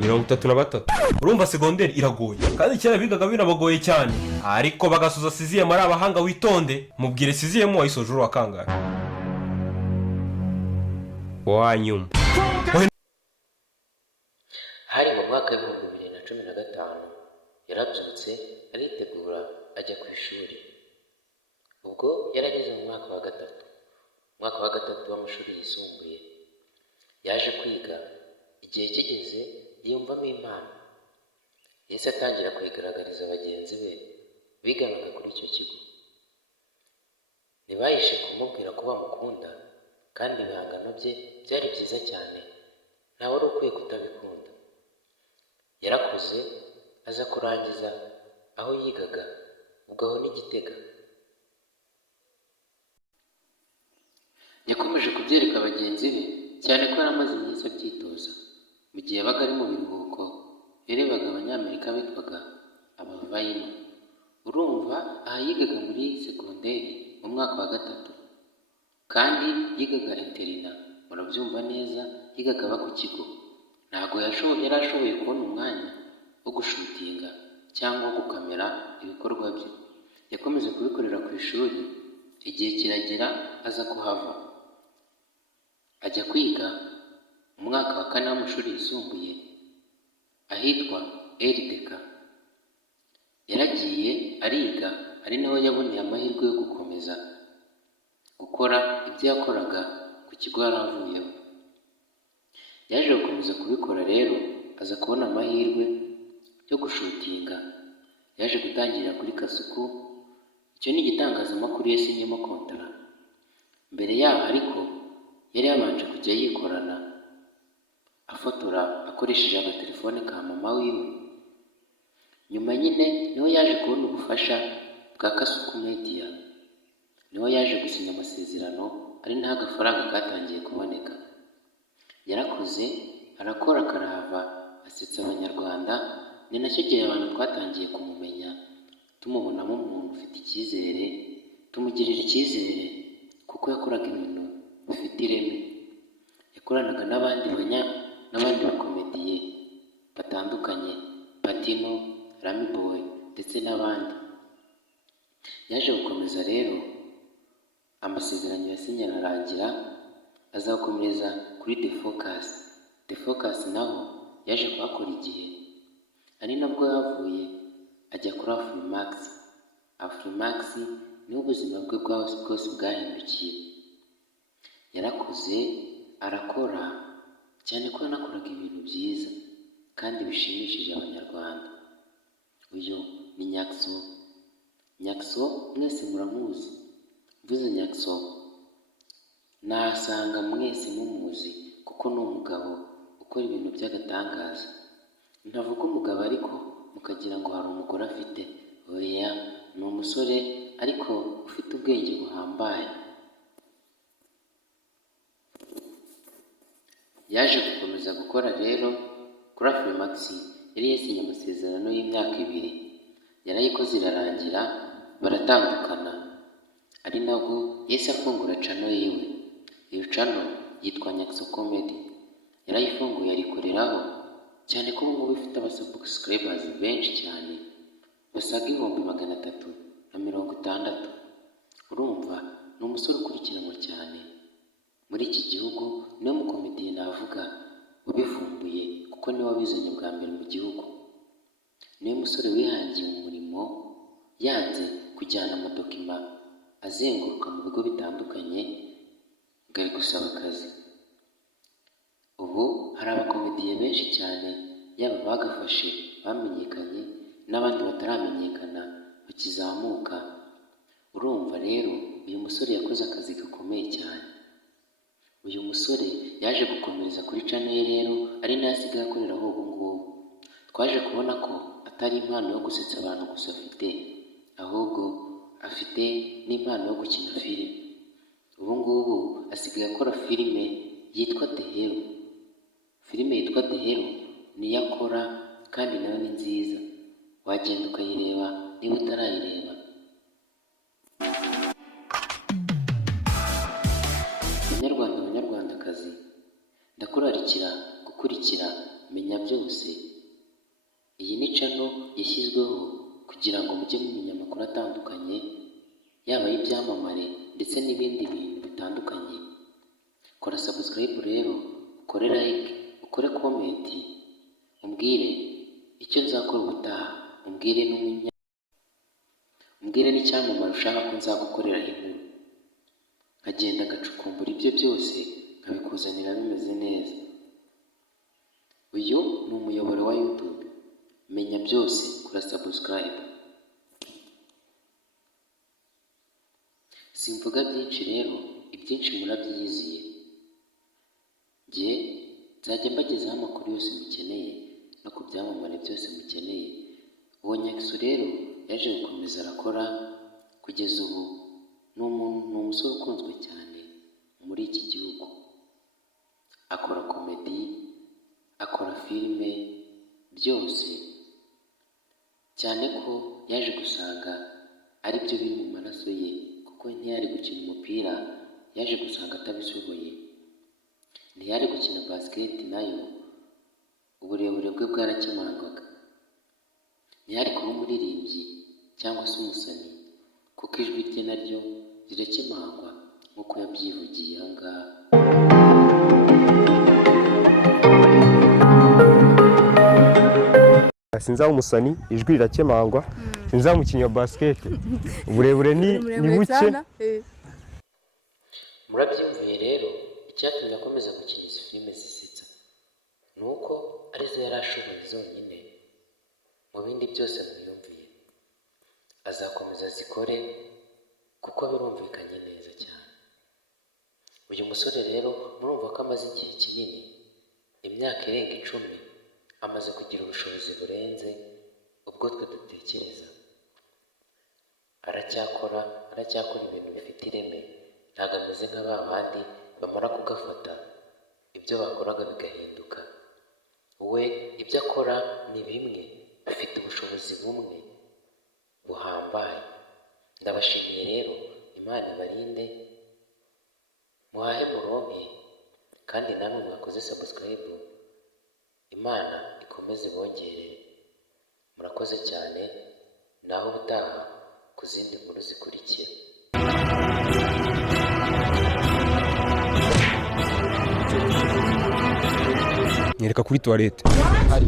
33. Urumva segonderi iragoye kandi kera bigaga binabagoye cyane, ariko bagasoza siziyemu ari abahanga. Witonde mubwire siziyemu wayisoje uru wa kangahe wanyuma. Hari mu mwaka w'ibihumbi 2015 yarabyutse aritegura ajya ku ishuri. Ubwo yarageze mu mwaka wa gatatu w'amashuri yisumbuye. Yaje kwiga, igihe kigeze yiyumvamo impano. Yahise atangira kuyigaragariza bagenzi be biganaga kuri icyo kigo. Ntibahishe kumubwira ko bamukunda kandi ibihangano bye byari byiza cyane, ntawe wari ukwiye kutabikunda. Yarakuze aza kurangiza aho yigaga, ubwo aho ni Gitega. Yakomeje kubyereka bagenzi be cyane ko yari amaze iminsi abyitoza. Mu gihe yabaga ari mu biruhuko yarebaga abanyamerika bitwaga abavayino. Urumva aha yigaga muri segonderi mu mwaka wa 3 kandi yigaga interina. Murabyumva neza, yigaga aba ku kigo. Ntabwo yari ashoboye kubona umwanya wo gushutinga cyangwa gukamera ibikorwa bye. Yakomeje kubikorera ku ishuri. Igihe kiragera aza kuhava ajya kwiga mu mwaka wa 4 w'amashuri yisumbuye ahitwa LDK. Yaragiye ariga, ari nawe yaboneye amahirwe yo gukomeza gukora ibyo yakoraga ku kigo yari avuyeho. Yaje gukomeza kubikora rero aza kubona amahirwe yo gushutinga. Yaje gutangirira kuri Kasuku. Icyo ni igitangazamakuru yasinyemo kontara. Mbere yaho ariko yari yabanje kujya yikorana afotora akoresheje agatelefone ka mama wiwe. Nyuma nyine niho yaje kubona ubufasha bwa Kasuku Media. Niho yaje gusinya amasezerano, ari naho agafaranga katangiye kuboneka. Yarakuze arakora karahava, asetsa abanyarwanda. Ni nacyo gihe abantu twatangiye kumumenya, tumubonamo umuntu ufite icyizere, tumugirira icyizere kuko yakoraga ibintu bifite ireme. Yakoranaga n'abandi bakomediye batandukanye, Patino, Rami Boy ndetse n'abandi. Yaje gukomeza rero, amasezerano yasinye ararangira, azakomereza kuri The Focus. The Focus naho yaje kuhakora igihe, ari nabwo yavuye ajya kuri Afrimax. Afrimax niho ubuzima bwe bwose bwahindukiye. Yarakuze arakora cyane ko yanakoraga ibintu byiza kandi bishimishije abanyarwanda. Uyu ni Nyakso. Mwese muramuzi. Mvuze Nyakso nasanga mwese mumuzi kuko ni umugabo ukora ibintu by'agatangaza. Ntavuga umugabo ariko mukagira ngo hari umugore afite. Oya, ni umusore ariko ufite ubwenge buhambaye. Yaje gukomeza gukora rero kuri Afrimax. Yari yasinye amasezerano y'imyaka 2. Yarayikoze irarangira, baratandukana. Ari nabwo yahise afungura channel yiwe. Iyo channel yitwa Nyakso Comedy. Yarayifunguye arikoreraho cyane ko ubu ifite abasubscribers benshi cyane, basaga 360,000. Urumva ni umusore ukurikiranwa cyane muri iki gihugu. Niwe mukomediye navuga wabivumbuye kuko niwe wabizanye bwa mbere mu gihugu. Niwe musore wihangiye umurimo, yanze kujyana amadokima azenguruka mu bigo bitandukanye ngo ari gusaba akazi. Ubu hari abakomediye benshi cyane, yaba bagafashe bamenyekanye n'abandi bataramenyekana bakizamuka. Urumva rero uyu musore yakoze akazi gakomeye cyane. Uyu musore yaje gukomereza kuri channel ye rero, ari nayo asigaye akoreraho ubu ngubu. Twaje kubona ko atari impano yo gusetsa abantu gusa afite, ahubwo afite n'impano yo gukina filime. Ubu ngubu asigaye akora filime yitwa The Hero. Filime yitwa The Hero niyo akora kandi nayo ni nziza. Wagenda ukayireba niba utarayireba. Banyarwanda, banyarwandakazi, ndakurarikira gukurikira menya byose. Iyi ni channel yashyizweho kugira ngo mujye mumenya amakuru atandukanye, yaba ay'ibyamamare ndetse n'ibindi bintu bitandukanye. Kora subscribe rero, ukore like, ukore comment, umbwire icyo nzakora ubutaha, umbwire n'icyamamare ushaka ko nzagukorera inkuru, nkagenda ngacukumbura ibyo byose nkabikuzanira bimeze neza. Uyu ni umuyoboro wa YouTube, menya byose, kora subscribe. Simvuga byinshi rero, ibyinshi murabyiyiziye. Njye nzajya mbagezaho amakuru yose mukeneye no ku byamamare byose mukeneye. Uwo Nyagisu rero yaje gukomeza arakora kugeza ubu. Ni umusore ukunzwe cyane muri iki gihugu. Akora komedi, akora filime, byose. Cyane ko yaje gusanga ari byo biri mu maraso ye, kuko ntiyari gukina umupira, yaje gusanga atabishoboye. Ntiyari gukina basket nayo, uburebure bwe bwarakemangwaga. Ntiyari kuba umuririmbyi cyangwa se umusani, kuko ijwi rye naryo rirakemangwa nk'uko yabyivugiye aha ngaha. Sinzaba umusani, ijwi rirakemangwa. Sinzaba umukinnyi wa basket, uburebure ni buke. Murabyumviye rero, icyatumye akomeza gukina izi filime zisetsa ni uko arizo yari ashoboye zonyine. Mu bindi byose mwiyumviye, azakomeza azikore kuko birumvikanye neza cyane. Uyu musore rero murumva ko amaze igihe kinini, imyaka irenga 10, amaze kugira ubushobozi burenze ubwo twe dutekereza. Aracyakora ibintu bifite ireme. Ntabwo ameze nka ba bandi bamara kugafata ibyo bakoraga bigahinduka. We ibyo akora ni bimwe, bifite ubushobozi bumwe buhambaye. Ndabashimiye rero, Imana ibarinde, muhahe muronke, kandi namwe mwakoze subscribe, Imana ikomeze ibongerere. Murakoze cyane, naho ubutaha ku zindi nkuru zikurikira. Nyereka kuri toilette. Hari